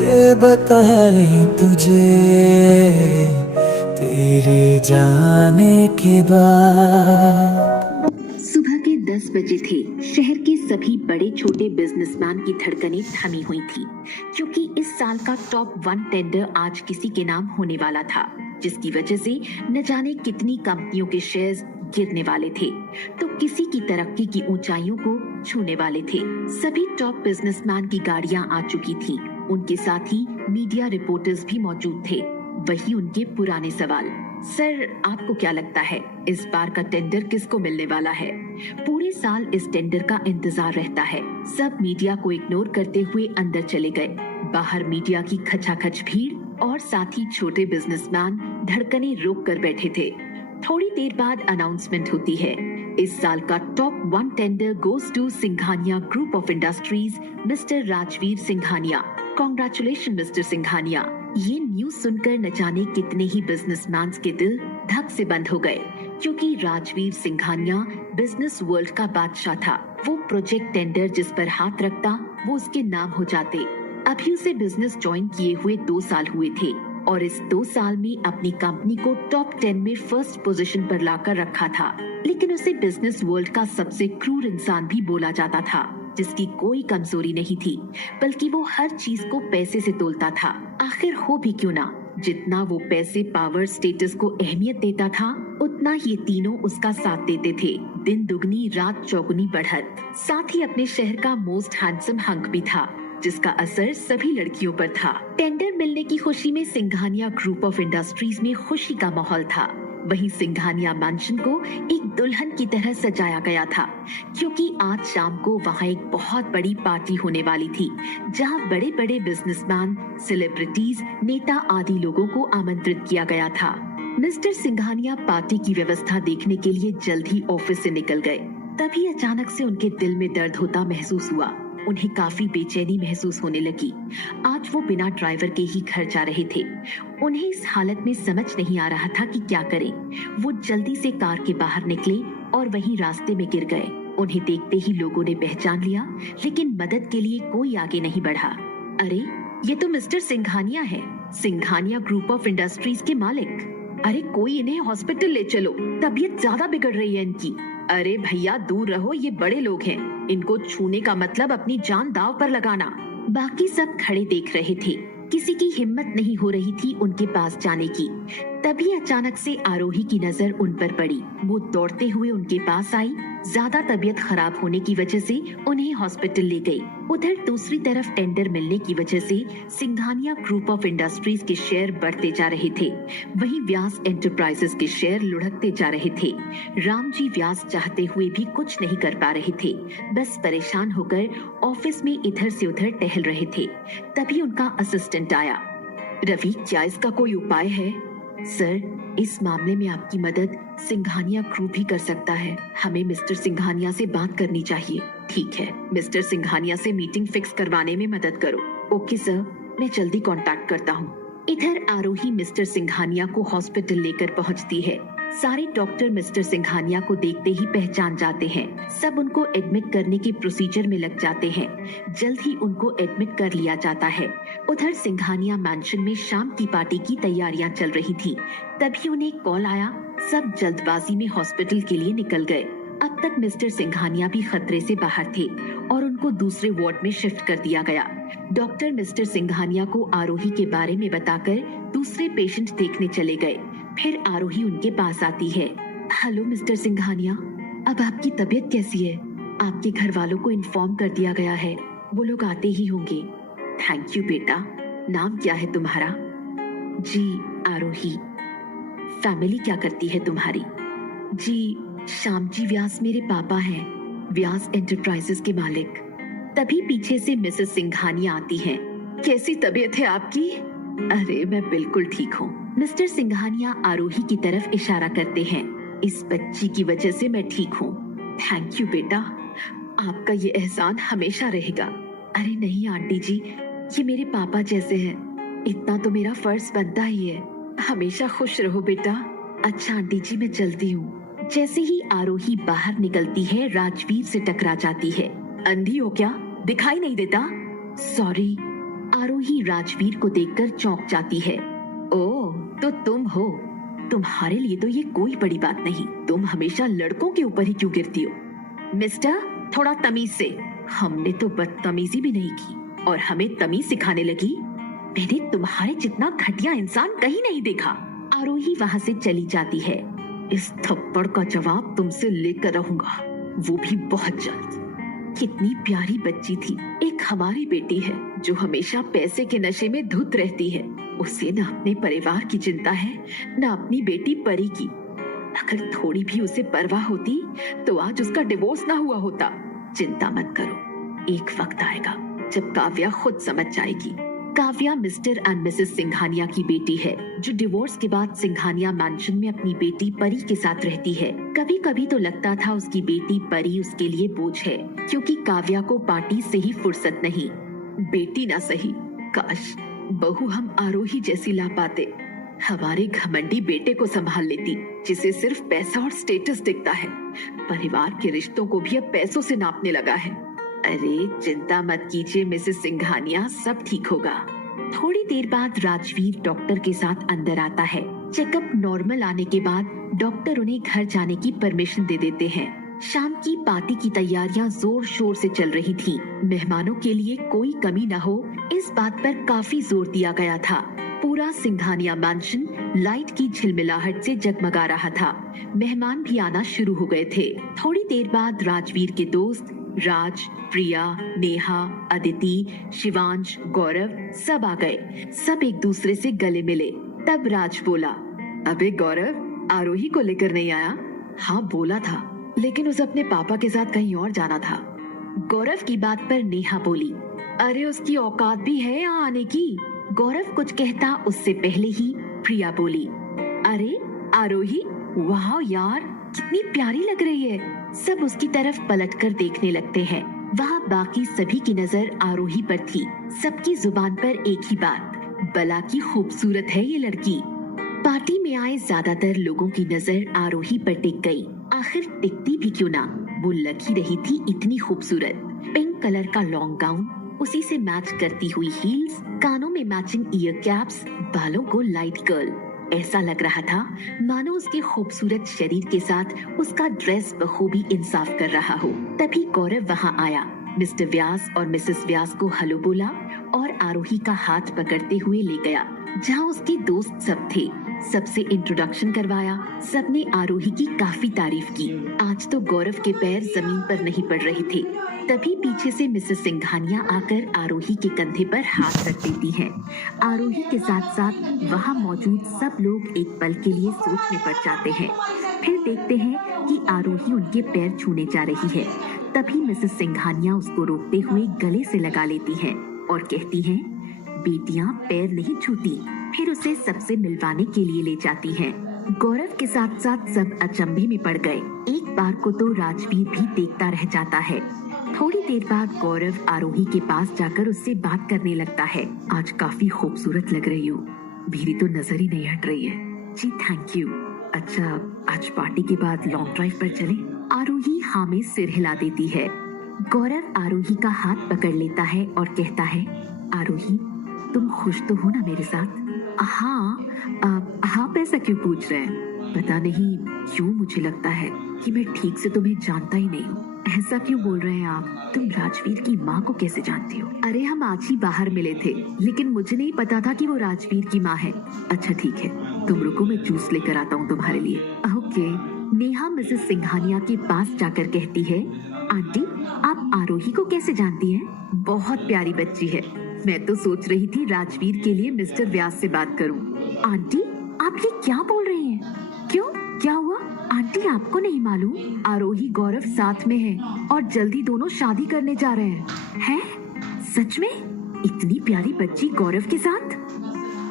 ये बताए तुझे तेरे जाने के बाद। सुबह के 10 बजे थे। शहर के सभी बड़े छोटे बिजनेसमैन की धड़कनें थमी हुई थी, क्योंकि इस साल का टॉप 1 टेंडर आज किसी के नाम होने वाला था, जिसकी वजह से न जाने कितनी कंपनियों के शेयर्स गिरने वाले थे, तो किसी की तरक्की की ऊंचाइयों को छूने वाले थे। सभी टॉप बिजनेसमैन की गाड़ियां आ चुकी थी, उनके साथ ही मीडिया रिपोर्टर्स भी मौजूद थे। वही उनके पुराने सवाल। सर, आपको क्या लगता है इस बार का टेंडर किसको मिलने वाला है? पूरे साल इस टेंडर का इंतजार रहता है। सब मीडिया को इग्नोर करते हुए अंदर चले गए। बाहर मीडिया की खचाखच भीड़ और साथ ही छोटे बिजनेसमैन धड़कनें रोक कर बैठे थे। थोड़ी देर बाद अनाउंसमेंट होती है। इस साल का top 1 tender goes to Singhania group of industries, mister Rajveer Singhania. Congratulation mister Singhania. ये न्यूज सुनकर न जाने कितने ही बिजनेसमैन के दिल धक से बंद हो गए, क्योंकि राजवीर सिंघानिया बिजनेस वर्ल्ड का बादशाह था। वो प्रोजेक्ट टेंडर जिस पर हाथ रखता वो उसके नाम हो जाते। अभी उसे बिजनेस ज्वाइन किए हुए 2 साल हुए थे और इस 2 साल में अपनी कंपनी को टॉप 10 में फर्स्ट पोजीशन पर लाकर रखा था। लेकिन उसे बिजनेस वर्ल्ड का सबसे क्रूर इंसान भी बोला जाता था, जिसकी कोई कमजोरी नहीं थी, बल्कि वो हर चीज को पैसे से तोलता था। आखिर हो भी क्यों ना, जितना वो पैसे, पावर, स्टेटस को अहमियत देता था, उतना ये तीनों उसका साथ देते थे। दिन दुगनी रात चौगुनी बढ़त। साथ ही अपने शहर का मोस्ट हैंडसम हंक भी था, जिसका असर सभी लड़कियों पर था। टेंडर मिलने की खुशी में सिंघानिया ग्रुप ऑफ इंडस्ट्रीज में खुशी का माहौल था। वहीं सिंघानिया मैंशन को एक दुल्हन की तरह सजाया गया था, क्योंकि आज शाम को वहाँ एक बहुत बड़ी पार्टी होने वाली थी, जहाँ बड़े बड़े बिजनेसमैन, सेलिब्रिटीज, नेता आदि लोगों को आमंत्रित किया गया था। मिस्टर सिंघानिया पार्टी की व्यवस्था देखने के लिए जल्द ही ऑफिस से निकल गए। तभी अचानक से उनके दिल में दर्द होता महसूस हुआ। उन्हें काफी बेचैनी महसूस होने लगी। आज वो बिना ड्राइवर के ही घर जा रहे थे। उन्हें इस हालत में समझ नहीं आ रहा था कि क्या करें। वो जल्दी से कार के बाहर निकले और वहीं रास्ते में गिर गए। उन्हें देखते ही लोगों ने पहचान लिया, लेकिन मदद के लिए कोई आगे नहीं बढ़ा। अरे, ये तो मिस्टर सिंघानिया है, सिंघानिया ग्रुप ऑफ इंडस्ट्रीज के मालिक। अरे, कोई इन्हें हॉस्पिटल ले चलो, तबीयत ज्यादा बिगड़ रही है इनकी। अरे भैया, दूर रहो, ये बड़े लोग हैं, इनको छूने का मतलब अपनी जान दांव पर लगाना। बाकी सब खड़े देख रहे थे, किसी की हिम्मत नहीं हो रही थी उनके पास जाने की। तभी अचानक से आरोही की नजर उन पर पड़ी। वो दौड़ते हुए उनके पास आई। ज्यादा तबीयत खराब होने की वजह से उन्हें हॉस्पिटल ले गई। उधर दूसरी तरफ टेंडर मिलने की वजह से सिंघानिया ग्रुप ऑफ इंडस्ट्रीज के शेयर बढ़ते जा रहे थे, वहीं व्यास एंटरप्राइजेस के शेयर लुढ़कते जा रहे थे। रामजी व्यास चाहते हुए भी कुछ नहीं कर पा रहे थे, बस परेशान होकर ऑफिस में इधर से उधर टहल रहे थे। तभी उनका असिस्टेंट आया। रवि, क्या इसका कोई उपाय है? सर, इस मामले में आपकी मदद सिंघानिया ग्रुप ही कर सकता है। हमें मिस्टर सिंघानिया से बात करनी चाहिए। ठीक है, मिस्टर सिंघानिया से मीटिंग फिक्स करवाने में मदद करो। ओके सर, मैं जल्दी कांटेक्ट करता हूँ। इधर आरोही मिस्टर सिंघानिया को हॉस्पिटल लेकर पहुँचती है। सारे डॉक्टर मिस्टर सिंघानिया को देखते ही पहचान जाते हैं। सब उनको एडमिट करने के प्रोसीजर में लग जाते हैं। जल्द ही उनको एडमिट कर लिया जाता है। उधर सिंघानिया मैंशन में शाम की पार्टी की तैयारियां चल रही थी। तभी उन्हें कॉल आया। सब जल्दबाजी में हॉस्पिटल के लिए निकल गए। अब तक मिस्टर सिंघानिया भी खतरे से बाहर थे और उनको दूसरे वार्ड में शिफ्ट कर दिया गया। डॉक्टर मिस्टर सिंघानिया को आरोही के बारे में बताकर दूसरे पेशेंट देखने चले गए। फिर आरोही उनके पास आती है। हेलो मिस्टर सिंघानिया, अब आपकी तबीयत कैसी है? आपके घर वालों को इन्फॉर्म कर दिया गया है, वो लोग आते ही होंगे। थैंक यू बेटा। नाम क्या है तुम्हारा? जी, आरोही। फैमिली क्या करती है तुम्हारी? जी, श्यामजी व्यास मेरे पापा हैं, व्यास एंटरप्राइजेस के मालिक। तभी पीछे से मिसेस सिंघानिया आती हैं। कैसी तबीयत है आपकी? अरे, मैं बिल्कुल ठीक हूँ। मिस्टर सिंघानिया आरोही की तरफ इशारा करते हैं। इस बच्ची की वजह से मैं ठीक हूँ। थैंक यू बेटा, आपका ये एहसान हमेशा रहेगा। अरे नहीं आंटी जी, ये मेरे पापा जैसे हैं, इतना तो मेरा फर्ज बनता ही है। हमेशा खुश रहो बेटा। अच्छा आंटी जी, मैं चलती हूँ। जैसे ही आरोही बाहर निकलती है, राजवीर से टकरा जाती है। अंधी हो क्या? दिखाई नहीं देता? सॉरी। आरोही राजवीर को देखकर चौंक जाती है। ओह, तो तुम हो। तुम्हारे लिए तो ये कोई बड़ी बात नहीं। तुम हमेशा लड़कों के ऊपर ही क्यों गिरती हो? मिस्टर, थोड़ा तमीज से। हमने तो बदतमीजी भी नहीं की और हमें तमीज सिखाने लगी। मैंने तुम्हारे जितना घटिया इंसान कहीं नहीं देखा। आरोही वहाँ से चली जाती है। इस थप्पड़ का जवाब तुमसे लेकर रहूंगा, वो भी बहुत जल्द। कितनी प्यारी बच्ची थी। एक हमारी बेटी है जो हमेशा पैसे के नशे में धुत रहती है। उसे न अपने परिवार की चिंता है, न अपनी बेटी परी की। अगर थोड़ी भी उसे परवाह होती तो आज उसका डिवोर्स ना हुआ होता। चिंता मत करो, एक वक्त आएगा जब काव्या खुद समझ जाएगी। Kavya mister and Mrs Singhania की बेटी है जो डिवोर्स के बाद सिंघानिया मैंशन में अपनी बेटी परी के साथ रहती है। कभी कभी तो लगता था उसकी बेटी परी उसके लिए बोझ है, क्योंकि काव्या को पार्टी से ही फुर्सत नहीं। बेटी ना सही, काश बहू हम आरोही जैसी ला पाते। हमारे घमंडी बेटे को संभाल लेती, जिसे सिर्फ पैसा और स्टेटस दिखता है। परिवार के रिश्तों को भी अब पैसों से नापने लगा है। अरे चिंता मत कीजिए मिसेस सिंघानिया, सब ठीक होगा। थोड़ी देर बाद राजवीर डॉक्टर के साथ अंदर आता है। चेकअप नॉर्मल आने के बाद डॉक्टर उन्हें घर जाने की परमिशन दे देते हैं। शाम की पार्टी की तैयारियां जोर शोर से चल रही थी। मेहमानों के लिए कोई कमी न हो, इस बात पर काफी जोर दिया गया था। पूरा सिंघानिया मैंशन लाइट की झिलमिलाहट से जगमगा रहा था। मेहमान भी आना शुरू हो गए थे। थोड़ी देर बाद राजवीर के दोस्त राज, प्रिया, नेहा, अदिति, शिवांश, गौरव सब आ गए। सब एक दूसरे से गले मिले। तब राज बोला, अबे गौरव, आरोही को लेकर नहीं आया? हाँ बोला था, लेकिन उसे अपने पापा के साथ कहीं और जाना था। गौरव की बात पर नेहा बोली, अरे उसकी औकात भी है यहाँ आने की। गौरव कुछ कहता उससे पहले ही प्रिया बोली, अरे आरोही, वाह यार, कितनी प्यारी लग रही है। सब उसकी तरफ पलटकर देखने लगते हैं। वहाँ बाकी सभी की नजर आरोही पर थी। सबकी जुबान पर एक ही बात, बला की खूबसूरत है ये लड़की। पार्टी में आए ज्यादातर लोगों की नजर आरोही पर टिक गई। आखिर टिकती भी क्यों ना, वो लग ही रही थी इतनी खूबसूरत। पिंक कलर का लॉन्ग गाउन, उसी से मैच करती हुई हील्स, कानों में मैचिंग ईयर कैप्स, बालों को लाइट कर्ल। ऐसा लग रहा था मानो उसके खूबसूरत शरीर के साथ उसका ड्रेस बखूबी इंसाफ कर रहा हो। तभी गौरव वहाँ आया। मिस्टर व्यास और मिसेस व्यास को हेलो बोला और आरोही का हाथ पकड़ते हुए ले गया जहाँ उसके दोस्त सब थे। सबसे इंट्रोडक्शन करवाया। सबने आरोही की काफी तारीफ की। आज तो गौरव के पैर जमीन पर नहीं पड़ रहे थे। तभी पीछे से मिसेस सिंघानिया आकर आरोही के कंधे पर हाथ रख देती है। आरोही के साथ साथ वहाँ मौजूद सब लोग एक पल के लिए सोच में पड़ जाते हैं। फिर देखते हैं कि आरोही उनके पैर छूने जा रही है। तभी मिसेस सिंघानिया उसको रोकते हुए गले से लगा लेती है और कहती है, बेटियां पैर नहीं छूती। फिर उसे सबसे मिलवाने के लिए ले जाती हैं। गौरव के साथ साथ सब अचंभे में पड़ गए। एक बार को तो राजवीर भी देखता रह जाता है। थोड़ी देर बाद गौरव आरोही के पास जाकर उससे बात करने लगता है। आज काफी खूबसूरत लग रही हो, मेरी तो नजर ही नहीं हट रही है। जी थैंक यू। अच्छा, आज पार्टी के बाद लॉन्ग ड्राइव पर चले? आरोही हाँ में सिर हिला देती है। गौरव आरोही का हाथ पकड़ लेता है और कहता है, आरोही तुम खुश तो हो ना मेरे साथ? हाँ। आप ऐसा क्यों पूछ रहे हैं? पता नहीं क्यों मुझे लगता है कि मैं ठीक से तुम्हें जानता ही नहीं हूँ। ऐसा क्यों बोल रहे हैं आप? तुम राजवीर की माँ को कैसे जानती हो? अरे हम आज ही बाहर मिले थे, लेकिन मुझे नहीं पता था कि वो राजवीर की माँ है। अच्छा ठीक है, तुम रुको, मैं जूस लेकर आता हूँ तुम्हारे लिए। ओके। नेहा मिसेस सिंघानिया के पास जाकर कहती है, आंटी आप आरोही को कैसे जानती हैं? बहुत प्यारी बच्ची है। मैं तो सोच रही थी राजवीर के लिए मिस्टर व्यास से बात करूं। आंटी आप ये क्या बोल रही हैं? क्यों, क्या हुआ? आंटी आपको नहीं मालूम, आरोही गौरव साथ में है और जल्दी दोनों शादी करने जा रहे हैं। हैं? सच में? इतनी प्यारी बच्ची गौरव के साथ?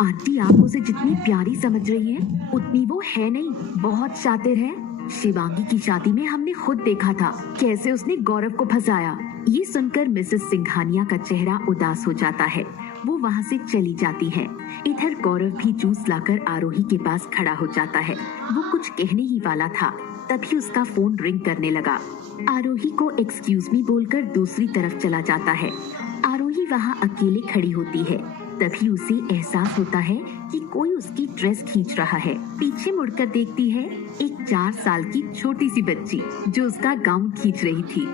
आंटी आप उसे जितनी प्यारी समझ रही हैं, उतनी वो है नहीं। बहुत शातिर है। शिवांगी की शादी में हमने खुद देखा था कैसे उसने गौरव को फंसाया। ये सुनकर मिसेस सिंघानिया का चेहरा उदास हो जाता है। वो वहाँ से चली जाती है। इधर गौरव भी जूस लाकर आरोही के पास खड़ा हो जाता है। वो कुछ कहने ही वाला था, तभी उसका फोन रिंग करने लगा। आरोही को एक्सक्यूज मी बोलकर दूसरी तरफ चला जाता है। आरोही आरोही वहाँ अकेले खड़ी होती है। तभी उसे एहसास होता है कि कोई उसकी ड्रेस खींच रहा है। पीछे मुड़कर देखती है एक 4 साल की छोटी सी बच्ची जो उसका गाउन खींच रही थी।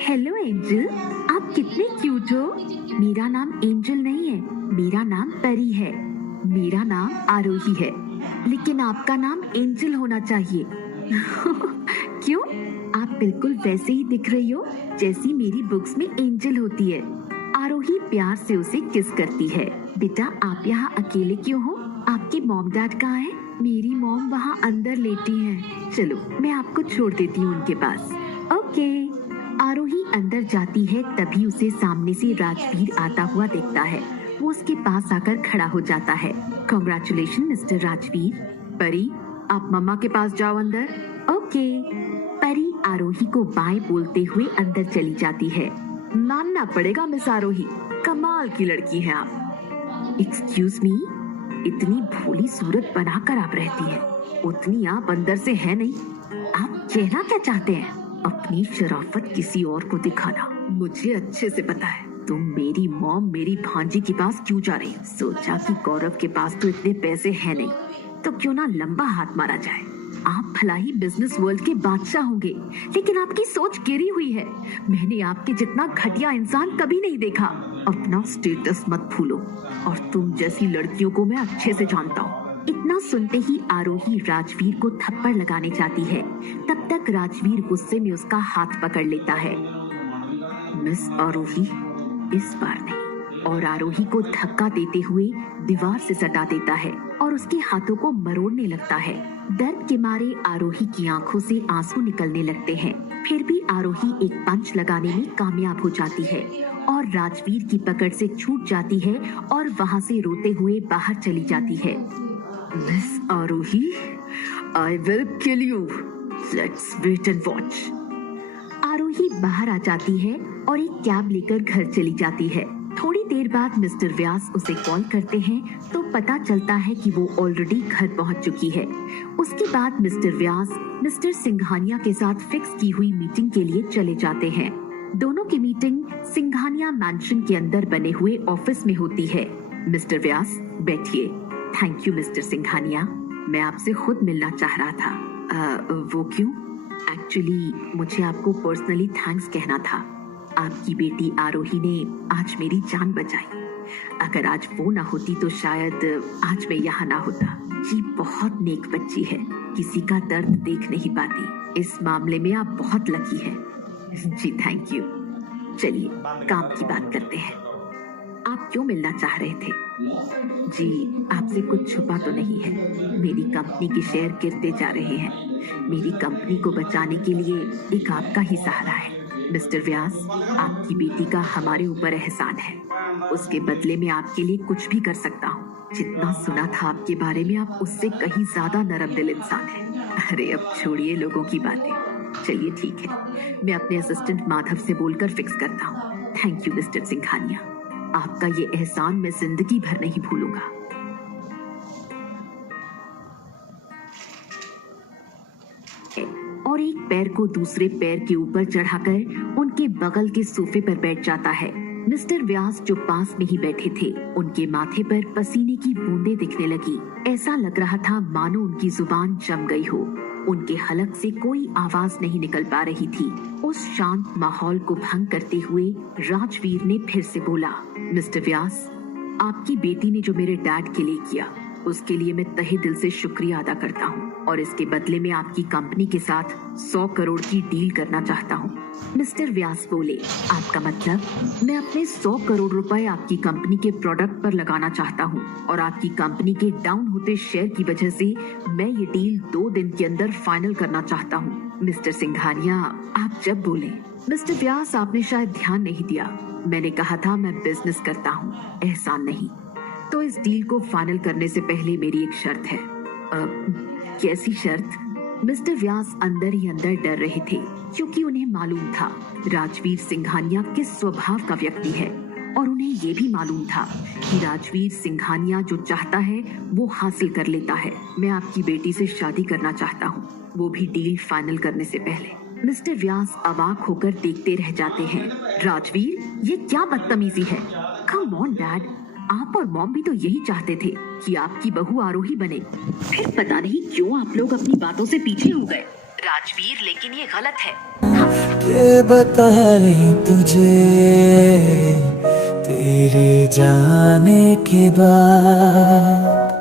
हेलो एंजल, आप कितने क्यूट हो। मेरा नाम एंजल नहीं है, मेरा नाम परी है। मेरा नाम आरोही है, लेकिन आपका नाम एंजल होना चाहिए। क्यों? आप बिल्कुल वैसे ही दिख रही हो जैसी मेरी बुक्स में एंजल होती है। आरोही प्यार से उसे किस करती है। बेटा, आप यहाँ अकेले क्यों हो? आपके मॉम डैड कहाँ हैं? मेरी मॉम वहाँ अंदर लेटी हैं। चलो, मैं आपको छोड़ देती हूँ उनके पास। ओके। आरोही अंदर जाती है, तभी उसे सामने से राजवीर आता हुआ दिखता है। वो उसके पास आकर खड़ा हो जाता है। Congratulation mister Rajveer. परी, आप मम्मा के पास जाओ अंदर। ओके। परी आरोही को बाय बोलते हुए अंदर चली जाती है। मानना पड़ेगा मिस आरोही, कमाल की लड़की हैं आप। एक्सक्यूज मी, इतनी भोली सूरत बनाकर आप रहती हैं, उतनी आप अंदर से है नहीं। आप कहना क्या चाहते हैं? अपनी शराफत किसी और को दिखाना। मुझे अच्छे से पता है तुम मेरी मॉम मेरी भांजी के पास क्यों जा रही हो। सोचा कि गौरव के पास तो इतने पैसे हैं नहीं, तो क्यों ना लंबा हाथ मारा जाए। आप भला ही बिजनेस वर्ल्ड के बादशाह होंगे, लेकिन आपकी सोच गिरी हुई है। मैंने आपके जितना घटिया इंसान कभी नहीं देखा। अपना स्टेटस मत भूलो, और तुम जैसी लड़कियों को मैं अच्छे से जानता हूँ। इतना सुनते ही आरोही राजवीर को थप्पड़ लगाने जाती है। तब तक राजवीर गुस्से में उसका हाथ पकड़ लेता है। मिस आरोही, इस बार नहीं। और आरोही को धक्का देते हुए दीवार से सटा देता है और उसके हाथों को मरोड़ने लगता है। दर्द के मारे आरोही की आंखों से आंसू निकलने लगते हैं। फिर भी आरोही एक पंच लगाने में कामयाब हो जाती है और राजवीर की पकड़ से छूट जाती है और वहाँ से रोते हुए बाहर चली जाती है। Miss Aarohi, I will kill you. Let's wait and watch. Aarohi बाहर आ जाती है और एक कैब लेकर घर चली जाती है। थोड़ी देर बाद मिस्टर व्यास उसे कॉल करते हैं तो पता चलता है कि वो ऑलरेडी घर पहुंच चुकी है। उसके बाद मिस्टर व्यास मिस्टर सिंघानिया के साथ फिक्स की हुई मीटिंग के लिए चले जाते हैं। दोनों की मीटिंग सिंघानिया मैंशन के अंदर बने हुए ऑफिस में होती है। मिस्टर व्यास, बैठिए। थैंक यू मिस्टर सिंघानिया, मैं आपसे खुद मिलना चाह रहा था। वो क्यों? एक्चुअली मुझे आपको पर्सनली थैंक्स कहना था। आपकी बेटी आरोही ने आज मेरी जान बचाई। अगर आज वो ना होती तो शायद आज मैं यहाँ ना होता। जी बहुत नेक बच्ची है, किसी का दर्द देख नहीं पाती। इस मामले में आप बहुत लकी हैं। जी थैंक यू। चलिए काम की बात करते हैं। आप क्यों मिलना चाह रहे थे? जी आपसे कुछ छुपा तो नहीं है। मेरी कंपनी के शेयर गिरते जा रहे हैं। मेरी कंपनी को बचाने के लिए एक आपका ही सहारा है। मिस्टर व्यास, आपकी बेटी का हमारे ऊपर एहसान है। उसके बदले में आपके लिए कुछ भी कर सकता हूँ। जितना सुना था आपके बारे में, आप उससे कहीं ज्यादा नरम दिल इंसान हैं। अरे अब छोड़िए लोगों की बातें। चलिए ठीक है, मैं अपने असिस्टेंट माधव से बोलकर फिक्स करता हूँ। थैंक यू मिस्टर सिंघानिया, आपका ये एहसान मैं जिंदगी भर नहीं भूलूंगा। और एक पैर को दूसरे पैर के ऊपर चढ़ाकर उनके बगल के सोफे पर बैठ जाता है। मिस्टर व्यास जो पास में ही बैठे थे, उनके माथे पर पसीने की बूंदें दिखने लगी। ऐसा लग रहा था मानो उनकी जुबान जम गई हो। उनके हलक से कोई आवाज नहीं निकल पा रही थी। उस शांत माहौल को भंग करते हुए राजवीर ने फिर से बोला, मिस्टर व्यास, आपकी बेटी ने जो मेरे डैड के लिए किया, उसके लिए मैं तहे दिल से शुक्रिया अदा करता हूँ और इसके बदले में आपकी कंपनी के साथ 100 करोड़ की डील करना चाहता हूँ। मिस्टर व्यास बोले, आपका मतलब? मैं अपने 100 करोड़ रुपए आपकी कंपनी के प्रोडक्ट पर लगाना चाहता हूँ और आपकी कंपनी के डाउन होते शेयर की वजह से मैं ये डील 2 दिन के अंदर फाइनल करना चाहता हूँ। मिस्टर सिंघानिया, आप जब बोले। मिस्टर व्यास, आपने शायद ध्यान नहीं दिया। मैंने कहा था मैं बिजनेस करता हूँ, एहसान नहीं। तो इस डील को फाइनल करने से पहले मेरी एक शर्त है। कैसी शर्त? मिस्टर व्यास अंदर ही अंदर डर रहे थे, क्योंकि उन्हें मालूम था राजवीर सिंघानिया किस स्वभाव का व्यक्ति है और उन्हें ये भी मालूम था कि राजवीर सिंघानिया जो चाहता है वो हासिल कर लेता है। मैं आपकी बेटी से शादी करना चाहता हूँ, वो भी डील फाइनल करने से पहले। मिस्टर व्यास अवाक होकर देखते रह जाते हैं। राजवीर, ये क्या बदतमीजी है? कम ऑन डैड, आप और मॉम भी तो यही चाहते थे कि आपकी बहू आरोही बने। फिर पता नहीं क्यों आप लोग अपनी बातों से पीछे हो गए। राजवीर, लेकिन ये गलत है। ये बताए तुझे तेरे जाने के बाद